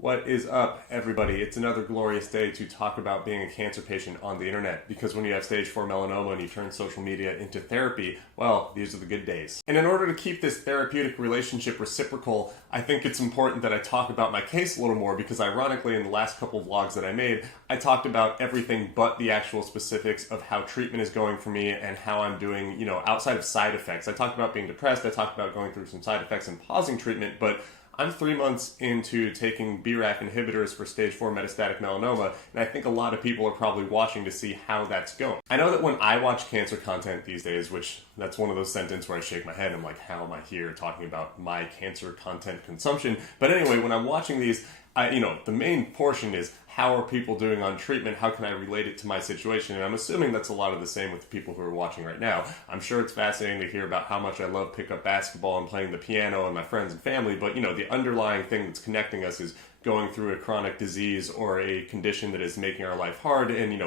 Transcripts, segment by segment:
What is up, everybody? It's another glorious day to talk about being a cancer patient on the internet, because when you have stage 4 melanoma and you turn social media into therapy, well, these are the good days. And in order to keep this therapeutic relationship reciprocal, I think it's important that I talk about my case a little more, because ironically in the last couple of vlogs that I made, I talked about everything but the actual specifics of how treatment is going for me and how I'm doing, outside of side effects. I talked about being depressed, I talked about going through some side effects and pausing treatment, but I'm 3 months into taking BRAF inhibitors for stage 4 metastatic melanoma, and I think a lot of people are probably watching to see how that's going. I know that when I watch cancer content these days, which that's one of those sentences where I shake my head, I'm like, how am I here talking about my cancer content consumption? But anyway, when I'm watching these, the main portion is how are people doing on treatment? How can I relate it to my situation? And I'm assuming that's a lot of the same with the people who are watching right now. I'm sure it's fascinating to hear about how much I love pickup basketball and playing the piano and my friends and family, but the underlying thing that's connecting us is going through a chronic disease or a condition that is making our life hard, and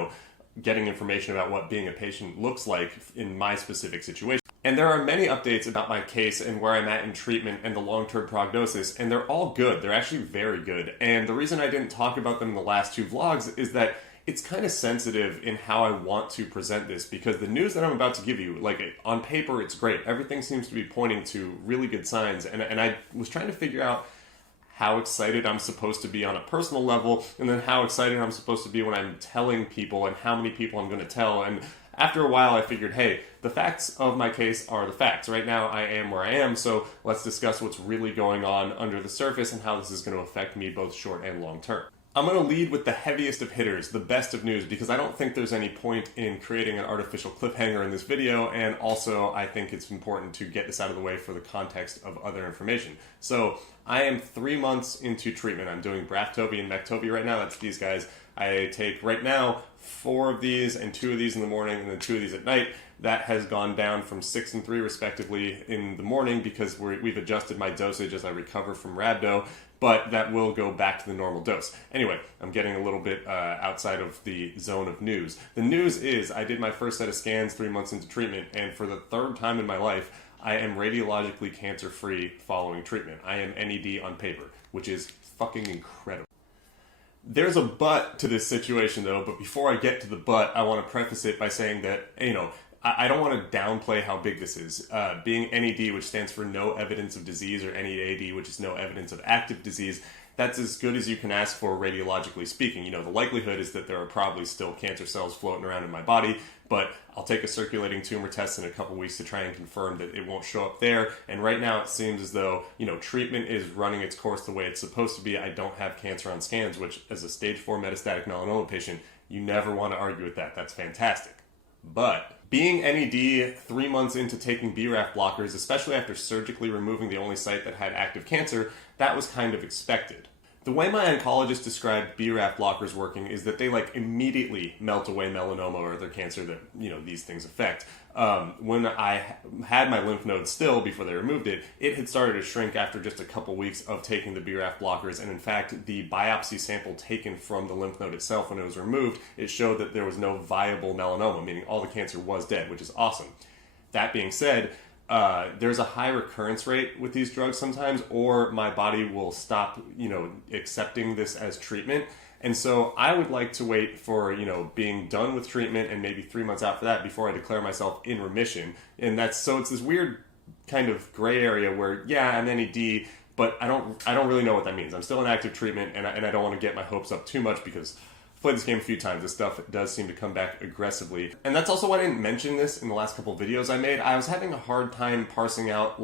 getting information about what being a patient looks like in my specific situation. And there are many updates about my case and where I'm at in treatment and the long-term prognosis, and they're all good. They're actually very good. And the reason I didn't talk about them in the last 2 vlogs is that it's kind of sensitive in how I want to present this, because the news that I'm about to give you, on paper, it's great. Everything seems to be pointing to really good signs, and I was trying to figure out how excited I'm supposed to be on a personal level, and then how excited I'm supposed to be when I'm telling people and how many people I'm going to tell. And after a while, I figured, hey, the facts of my case are the facts. Right now, I am where I am, so let's discuss what's really going on under the surface and how this is going to affect me both short and long term. I'm going to lead with the heaviest of hitters, the best of news, because I don't think there's any point in creating an artificial cliffhanger in this video, and also I think it's important to get this out of the way for the context of other information. So I am 3 months into treatment. I'm doing BRAF and MECTOVI right now. That's these guys. I take right now 4 of these and 2 of these in the morning and then 2 of these at night. That has gone down from 6 and 3 respectively in the morning because we've adjusted my dosage as I recover from rhabdo, but that will go back to the normal dose. Anyway, I'm getting a little bit outside of the zone of news. The news is I did my first set of scans 3 months into treatment, and for the 3rd time in my life, I am radiologically cancer-free following treatment. I am NED on paper, which is fucking incredible. There's a but to this situation though, but before I get to the but, I want to preface it by saying that, I don't want to downplay how big this is. Being NED, which stands for no evidence of disease, or NEAD, which is no evidence of active disease, that's as good as you can ask for radiologically speaking. The likelihood is that there are probably still cancer cells floating around in my body, but I'll take a circulating tumor test in a couple weeks to try and confirm that it won't show up there. And right now it seems as though, treatment is running its course the way it's supposed to be. I don't have cancer on scans, which as a stage 4 metastatic melanoma patient, you never want to argue with that. That's fantastic. But being NED 3 months into taking BRAF blockers, especially after surgically removing the only site that had active cancer, that was kind of expected. The way my oncologist described BRAF blockers working is that they immediately melt away melanoma or other cancer that these things affect. When I had my lymph nodes still before they removed it, it had started to shrink after just a couple weeks of taking the BRAF blockers, and in fact the biopsy sample taken from the lymph node itself when it was removed, it showed that there was no viable melanoma, meaning all the cancer was dead, which is awesome. That being said, there's a high recurrence rate with these drugs sometimes, or my body will stop, accepting this as treatment. And so I would like to wait for, being done with treatment and maybe 3 months after that before I declare myself in remission. And it's this weird kind of gray area where, yeah, I'm NED, but I don't really know what that means. I'm still in active treatment, and I don't want to get my hopes up too much because I've played this game a few times. This stuff does seem to come back aggressively. And that's also why I didn't mention this in the last couple of videos I made. I was having a hard time parsing out,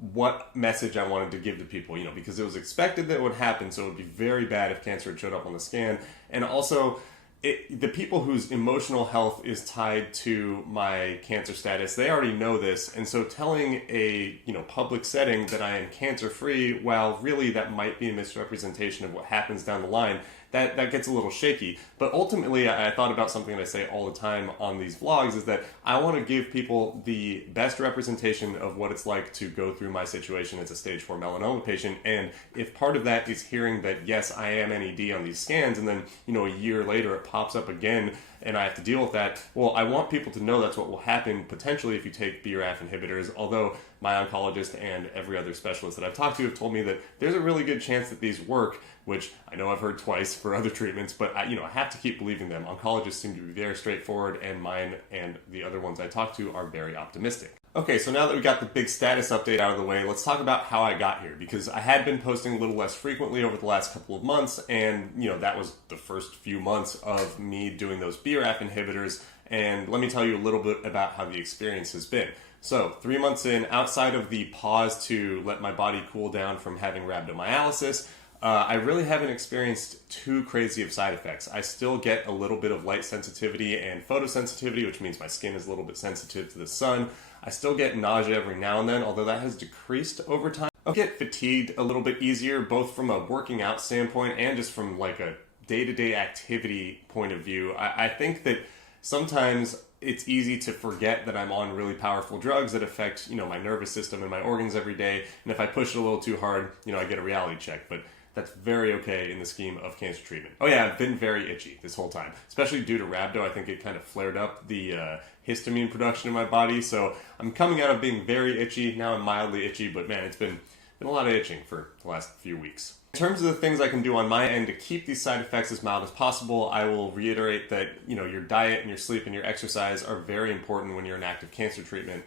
what message I wanted to give to people, because it was expected that it would happen, so it would be very bad if cancer had showed up on the scan. And also, the people whose emotional health is tied to my cancer status, they already know this, and so telling a public setting that I am cancer-free, while really that might be a misrepresentation of what happens down the line, that gets a little shaky. But ultimately, I thought about something that I say all the time on these vlogs, is that I want to give people the best representation of what it's like to go through my situation as a stage 4 melanoma patient. And if part of that is hearing that, yes, I am NED on these scans, and then, a year later it pops up again and I have to deal with that, well, I want people to know that's what will happen potentially if you take BRAF inhibitors, although my oncologist and every other specialist that I've talked to have told me that there's a really good chance that these work, which I know I've heard twice for other treatments, but I have to keep believing them. Oncologists seem to be very straightforward, and mine and the other ones I talk to are very optimistic. Okay, so now that we got the big status update out of the way, let's talk about how I got here, because I had been posting a little less frequently over the last couple of months, and that was the first few months of me doing those BRAF inhibitors, and let me tell you a little bit about how the experience has been. So, 3 months in, outside of the pause to let my body cool down from having rhabdomyolysis, I really haven't experienced too crazy of side effects. I still get a little bit of light sensitivity and photosensitivity, which means my skin is a little bit sensitive to the sun. I still get nausea every now and then, although that has decreased over time. I get fatigued a little bit easier, both from a working out standpoint and just from like a day-to-day activity point of view. I think that sometimes it's easy to forget that I'm on really powerful drugs that affect, my nervous system and my organs every day. And if I push it a little too hard, I get a reality check. But that's very okay in the scheme of cancer treatment. Oh yeah, I've been very itchy this whole time, especially due to rhabdo. I think it kind of flared up the histamine production in my body. So I'm coming out of being very itchy. Now I'm mildly itchy, but man, it's been a lot of itching for the last few weeks. In terms of the things I can do on my end to keep these side effects as mild as possible, I will reiterate that your diet and your sleep and your exercise are very important when you're in active cancer treatment.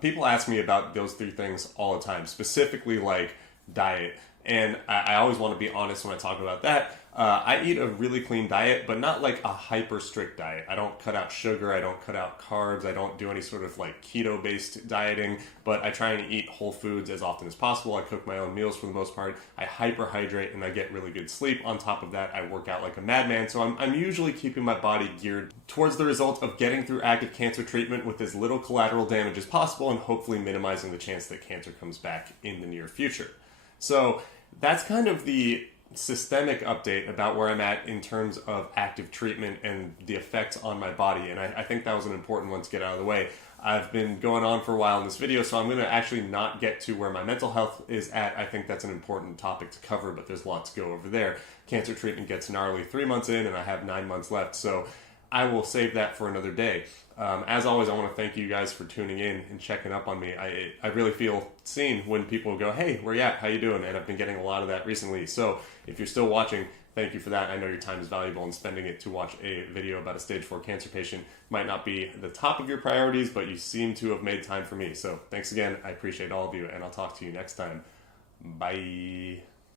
People ask me about those 3 things all the time, specifically like diet. And I always want to be honest when I talk about that. I eat a really clean diet, but not like a hyper strict diet. I don't cut out sugar, I don't cut out carbs, I don't do any sort of like keto based dieting, but I try and eat whole foods as often as possible. I cook my own meals for the most part. I hyperhydrate and I get really good sleep. On top of that, I work out like a madman. So I'm usually keeping my body geared towards the result of getting through active cancer treatment with as little collateral damage as possible and hopefully minimizing the chance that cancer comes back in the near future. So that's kind of the systemic update about where I'm at in terms of active treatment and the effects on my body. And I think that was an important one to get out of the way. I've been going on for a while in this video, so I'm going to actually not get to where my mental health is at. I think that's an important topic to cover, but there's a lot to go over there. Cancer treatment gets gnarly 3 months in, and I have 9 months left, so I will save that for another day. As always, I want to thank you guys for tuning in and checking up on me. I really feel seen when people go, hey, where you at? How you doing? And I've been getting a lot of that recently. So if you're still watching, thank you for that. I know your time is valuable, and spending it to watch a video about a stage 4 cancer patient might not be the top of your priorities, but you seem to have made time for me. So thanks again. I appreciate all of you, and I'll talk to you next time. Bye.